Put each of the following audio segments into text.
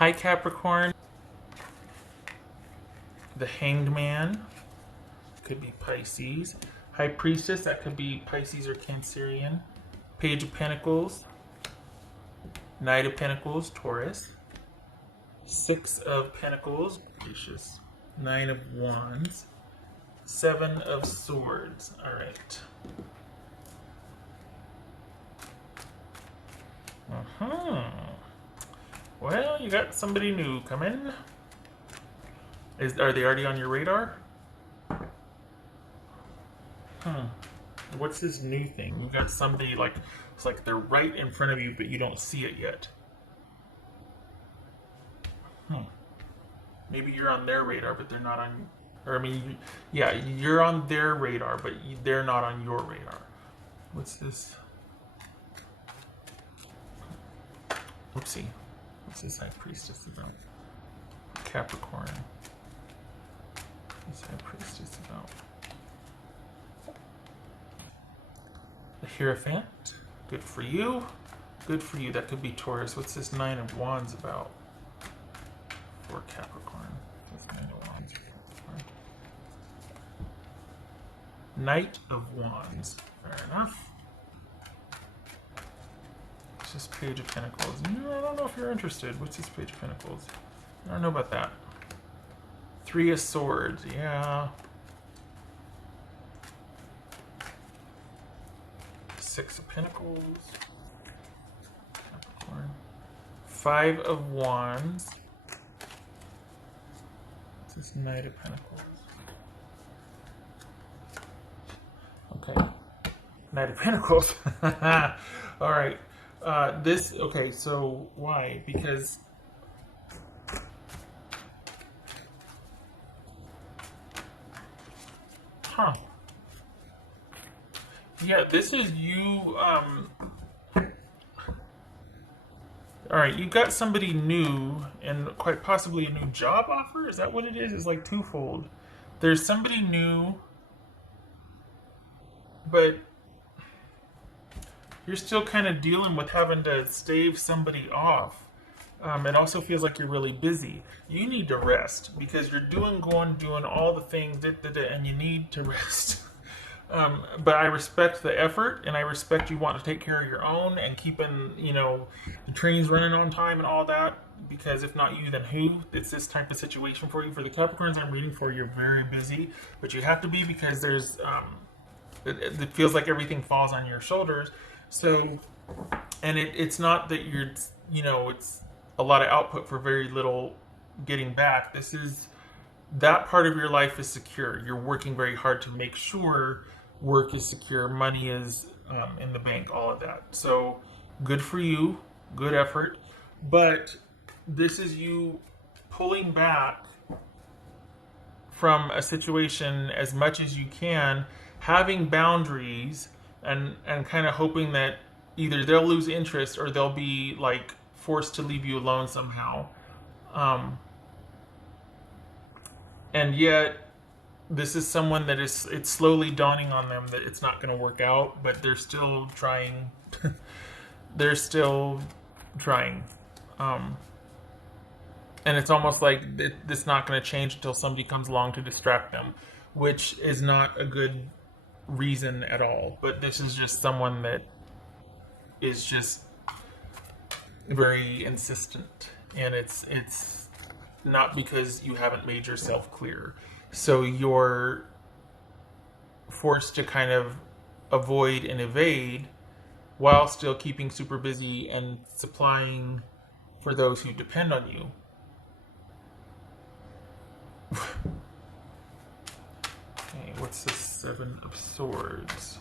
Hi Capricorn. The Hanged Man could be Pisces. High Priestess, that could be Pisces or Cancerian. Page of Pentacles. Knight of Pentacles, Taurus. Six of Pentacles, gracious. Nine of Wands. Seven of Swords. All right. Well, you got somebody new coming. Are they already on your radar? What's this new thing? You got somebody like it's like they're right in front of you, but you don't see it yet. Maybe you're on their radar, but they're not on. Or I mean, yeah, you're on their radar, but they're not on your radar. What's this? Oopsie. What's this High Priestess about? Capricorn. What's High Priestess about? The Hierophant. Good for you. Good for you. That could be Taurus. What's this Nine of Wands about? For Capricorn. What's Nine of Wands for Capricorn? Knight of Wands. Fair enough. It's just Page of Pentacles. No, I don't know if you're interested. What's this Page of Pentacles? I don't know about that. Three of Swords. Yeah. Six of Pentacles. Capricorn. Five of Wands. What's this Knight of Pentacles? Okay. Knight of Pentacles. All right. Okay, so why? Because yeah, this is you, alright, you got somebody new and quite possibly a new job offer? Is that what it is? It's like twofold. There's somebody new, but you're still kind of dealing with having to stave somebody off. It also feels like you're really busy. You need to rest because you're doing all the things, and you need to rest. But I respect the effort, and I respect you want to take care of your own and keeping, the trains running on time and all that. Because if not you, then who? It's this type of situation for you. For the Capricorns I'm reading for, you're very busy, but you have to be because there's, it feels like everything falls on your shoulders. So, and it's not that you're, it's a lot of output for very little getting back. This is, that part of your life is secure. You're working very hard to make sure work is secure, money is in the bank, all of that. So good for you, good effort. But this is you pulling back from a situation as much as you can, having boundaries, and kind of hoping that either they'll lose interest or they'll be like forced to leave you alone somehow. And yet this is someone that it's slowly dawning on them that it's not going to work out, but they're still trying. They're still trying. And it's almost like it's not going to change until somebody comes along to distract them, which is not a good reason at all. But this is just someone that is just very insistent, and it's not because you haven't made yourself clear. So you're forced to kind of avoid and evade while still keeping super busy and supplying for those who depend on you. Okay, what's the Seven of Swords?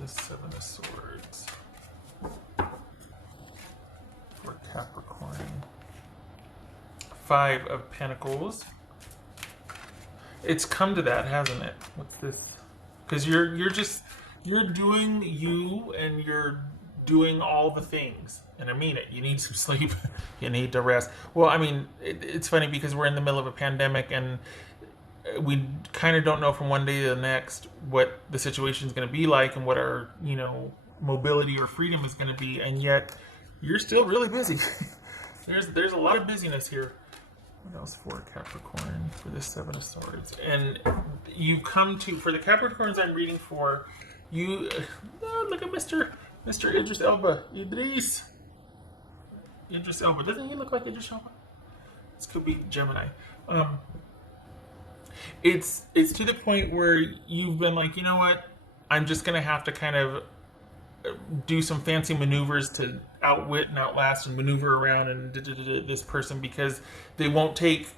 The Seven of Swords for Capricorn. Five of Pentacles. It's come to that, hasn't it? What's this? Because you're doing you, and you're doing all the things. And I mean it. You need some sleep. You need to rest. Well, I mean, it's funny because we're in the middle of a pandemic, and we kind of don't know from one day to the next what the situation is going to be like and what our, mobility or freedom is going to be. And yet you're still really busy. There's a lot of busyness here. What else for Capricorn for this Seven of Swords? And you come to, for the Capricorns I'm reading for, you, look at Mr. Idris Elba. Idris Elba. Doesn't he look like Idris Elba? This could be Gemini. It's to the point where you've been like, you know what? I'm just going to have to kind of do some fancy maneuvers to outwit and outlast and maneuver around and this person, because they won't take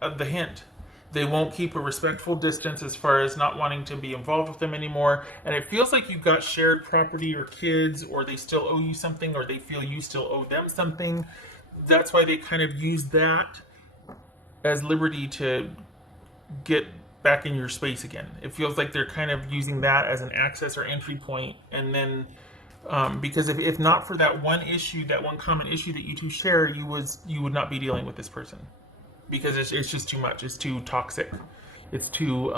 the hint. They won't keep a respectful distance as far as not wanting to be involved with them anymore. And it feels like you've got shared property or kids, or they still owe you something, or they feel you still owe them something. That's why they kind of use that as liberty to get back in your space again. It feels like they're kind of using that as an access or entry point, and then because if not for that one issue, that one common issue that you two share, you would not be dealing with this person, because it's just too much. It's too toxic. It's too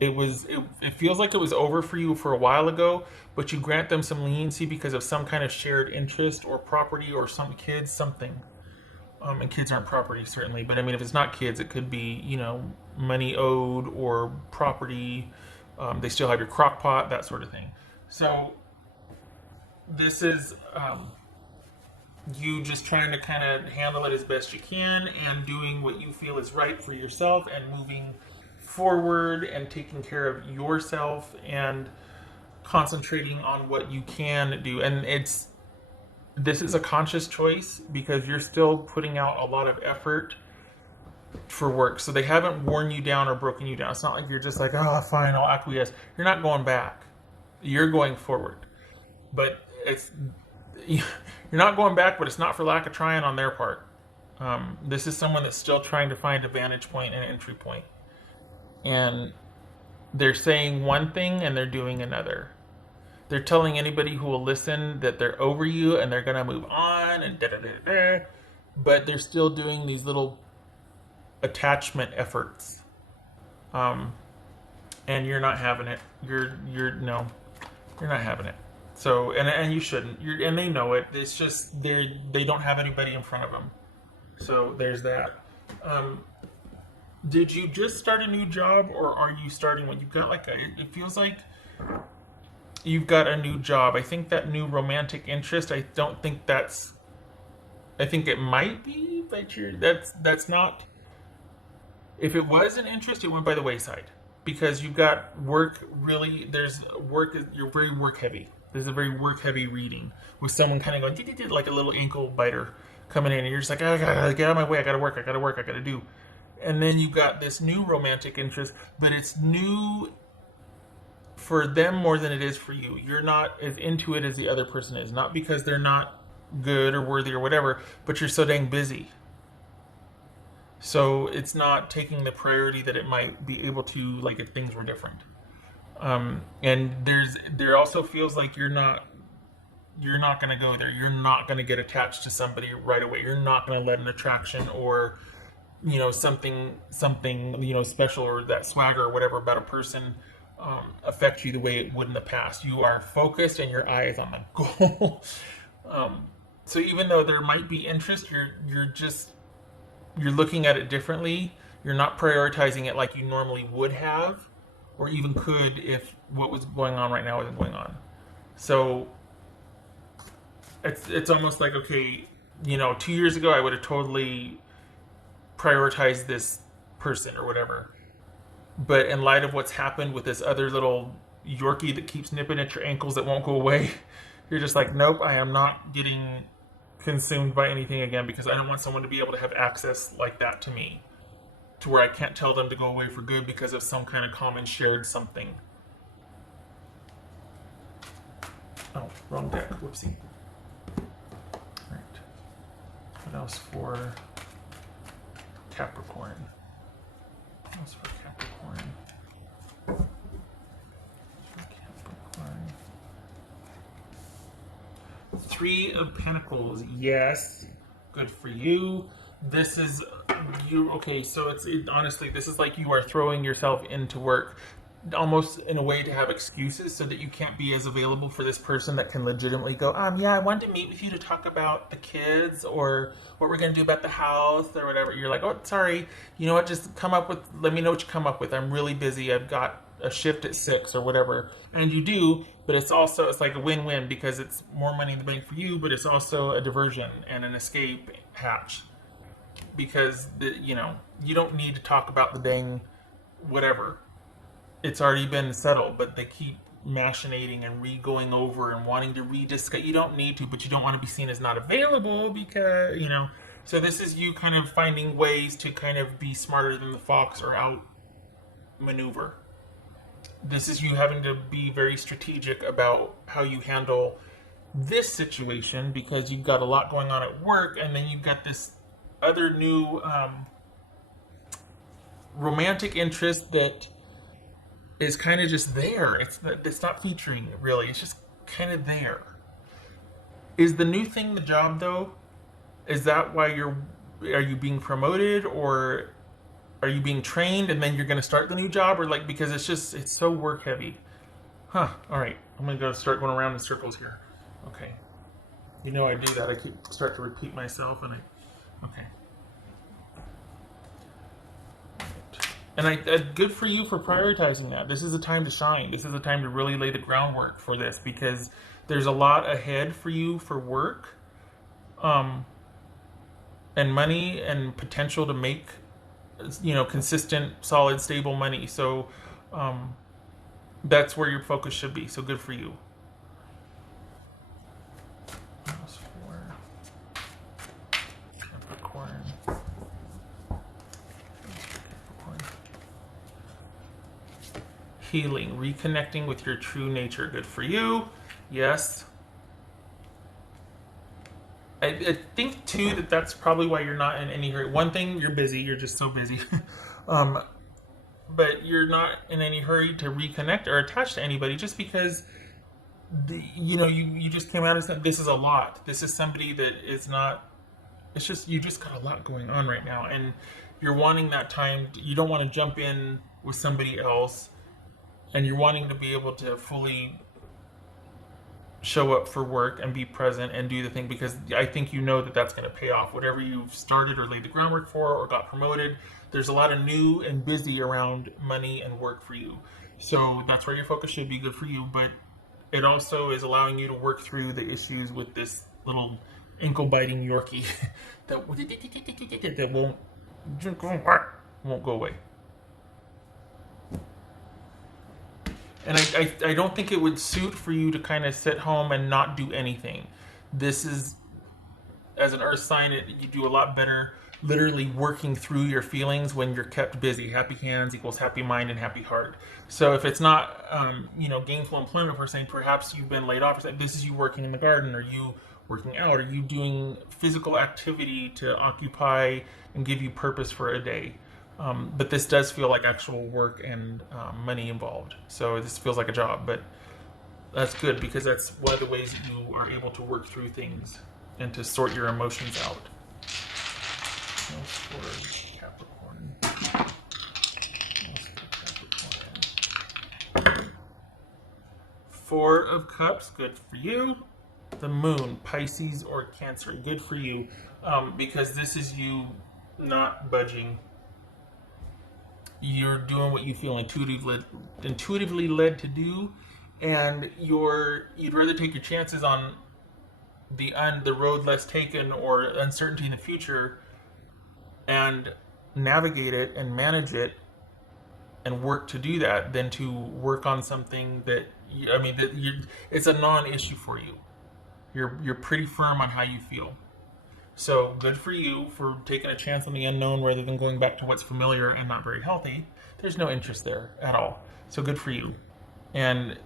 it feels like it was over for you for a while ago, but you grant them some leniency because of some kind of shared interest or property or some kids, something. And kids aren't property, certainly, but I mean, if it's not kids, it could be, money owed or property. They still have your crock pot, that sort of thing. So this is you just trying to kind of handle it as best you can and doing what you feel is right for yourself and moving forward and taking care of yourself and concentrating on what you can do. And this is a conscious choice because you're still putting out a lot of effort for work. So they haven't worn you down or broken you down. It's not like you're just like, oh, fine, I'll acquiesce. You're not going back. You're going forward. But you're not going back, but it's not for lack of trying on their part. This is someone that's still trying to find a vantage point and an entry point. And they're saying one thing and they're doing another. They're telling anybody who will listen that they're over you and they're going to move on and da-da-da-da. But they're still doing these little attachment efforts. And you're not having it. No, you're not having it. So, and you shouldn't. And they know it. It's just they don't have anybody in front of them. So there's that. Did you just start a new job, or are you starting one? You've got it feels like you've got a new job. I think that new romantic interest, I think it might be, but that's not. If it was an interest, it went by the wayside, because you've got work. Really, there's work. You're very work heavy. There's a very work heavy reading with someone kind of going like a little ankle biter coming in, and you're just like, I gotta get out of my way. I gotta work. I gotta do. And then you've got this new romantic interest, but it's new for them more than it is for you. You're not as into it as the other person is. Not because they're not good or worthy or whatever, but you're so dang busy. So it's not taking the priority that it might be able to, like if things were different. And there also feels like you're not going to go there. You're not going to get attached to somebody right away. You're not going to let an attraction or something special, or that swagger or whatever about a person affect you the way it would in the past. You are focused and your eye is on the goal. So even though there might be interest, you're looking at it differently. You're not prioritizing it like you normally would have, or even could if what was going on right now isn't going on. So it's almost like, okay, 2 years ago I would have totally prioritized this person or whatever. But in light of what's happened with this other little Yorkie that keeps nipping at your ankles that won't go away, you're just like, nope, I am not getting consumed by anything again, because I don't want someone to be able to have access like that to me, to where I can't tell them to go away for good because of some kind of common shared something. Oh, wrong deck. Whoopsie. Alright. What else for Capricorn? What else for Capricorn? Three of Pentacles. Yes. Good for you. This is you. Okay, so honestly, this is like you are throwing yourself into work. almost in a way to have excuses so that you can't be as available for this person that can legitimately go, yeah, I wanted to meet with you to talk about the kids or what we're going to do about the house or whatever. You're like, oh, sorry, you know what, just let me know what you come up with. I'm really busy. I've got a shift at 6 or whatever. And you do, but it's like a win-win because it's more money in the bank for you, but it's also a diversion and an escape hatch because, you don't need to talk about the dang whatever. It's already been settled, but they keep machinating and going over and wanting to rediscuss. You don't need to, but you don't want to be seen as not available because. So this is you kind of finding ways to kind of be smarter than the fox or out maneuver. This is you having to be very strategic about how you handle this situation because you've got a lot going on at work, and then you've got this other new romantic interest that is kind of just there. It's not featuring it really. It's just kind of there. Is the new thing the job though? Is that why are you being promoted, or are you being trained and then you're going to start the new job, or like because it's so work heavy? Huh. All right. I'm going to go start going around in circles here. Okay. I do that. I start to repeat myself okay. And good for you for prioritizing that. This is a time to shine. This is a time to really lay the groundwork for this because there's a lot ahead for you for work, and money and potential to make, consistent, solid, stable money. So, that's where your focus should be. So good for you. Capricorn. Healing, reconnecting with your true nature. Good for you. Yes. I think too that's probably why you're not in any hurry. One thing, you're busy. You're just so busy. But you're not in any hurry to reconnect or attach to anybody just because you just came out and said this is a lot. This is somebody that is not. It's just you just got a lot going on right now, and you're wanting that time. You don't want to jump in with somebody else. And you're wanting to be able to fully show up for work and be present and do the thing because I think that's going to pay off. Whatever you've started or laid the groundwork for or got promoted, there's a lot of new and busy around money and work for you. So that's where your focus should be. Good for you. But it also is allowing you to work through the issues with this little ankle-biting Yorkie that won't go away. And I don't think it would suit for you to kind of sit home and not do anything. This is, as an earth sign, you do a lot better literally working through your feelings when you're kept busy. Happy hands equals happy mind and happy heart. So if it's not, gainful employment, we're saying perhaps you've been laid off. This is you working in the garden, or you working out, or you doing physical activity to occupy and give you purpose for a day. But this does feel like actual work and money involved. So this feels like a job, but that's good because that's one of the ways that you are able to work through things and to sort your emotions out. For Capricorn. Four of Cups, good for you. The Moon, Pisces or Cancer, good for you because this is you not budging. You're doing what you feel intuitively led to do, and you'd rather take your chances on the road less taken or uncertainty in the future and navigate it and manage it and work to do that than to work on something it's a non-issue for you. You're pretty firm on how you feel. So good for you for taking a chance on the unknown rather than going back to what's familiar and not very healthy. There's no interest there at all. So good for you. And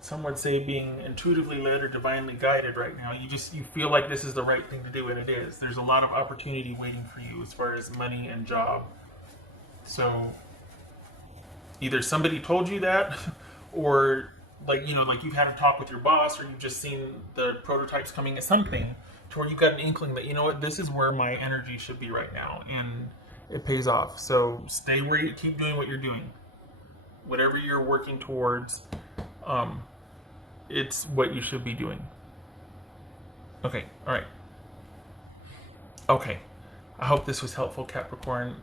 some would say being intuitively led or divinely guided right now. You feel like this is the right thing to do, and it is. There's a lot of opportunity waiting for you as far as money and job. So either somebody told you that or like you've had a talk with your boss, or you've just seen the prototypes coming at something to where you've got an inkling that this is where my energy should be right now, and it pays off. So stay where you keep doing what you're doing. Whatever you're working towards, um, it's what you should be doing. Okay, all right. Okay. I hope this was helpful, Capricorn.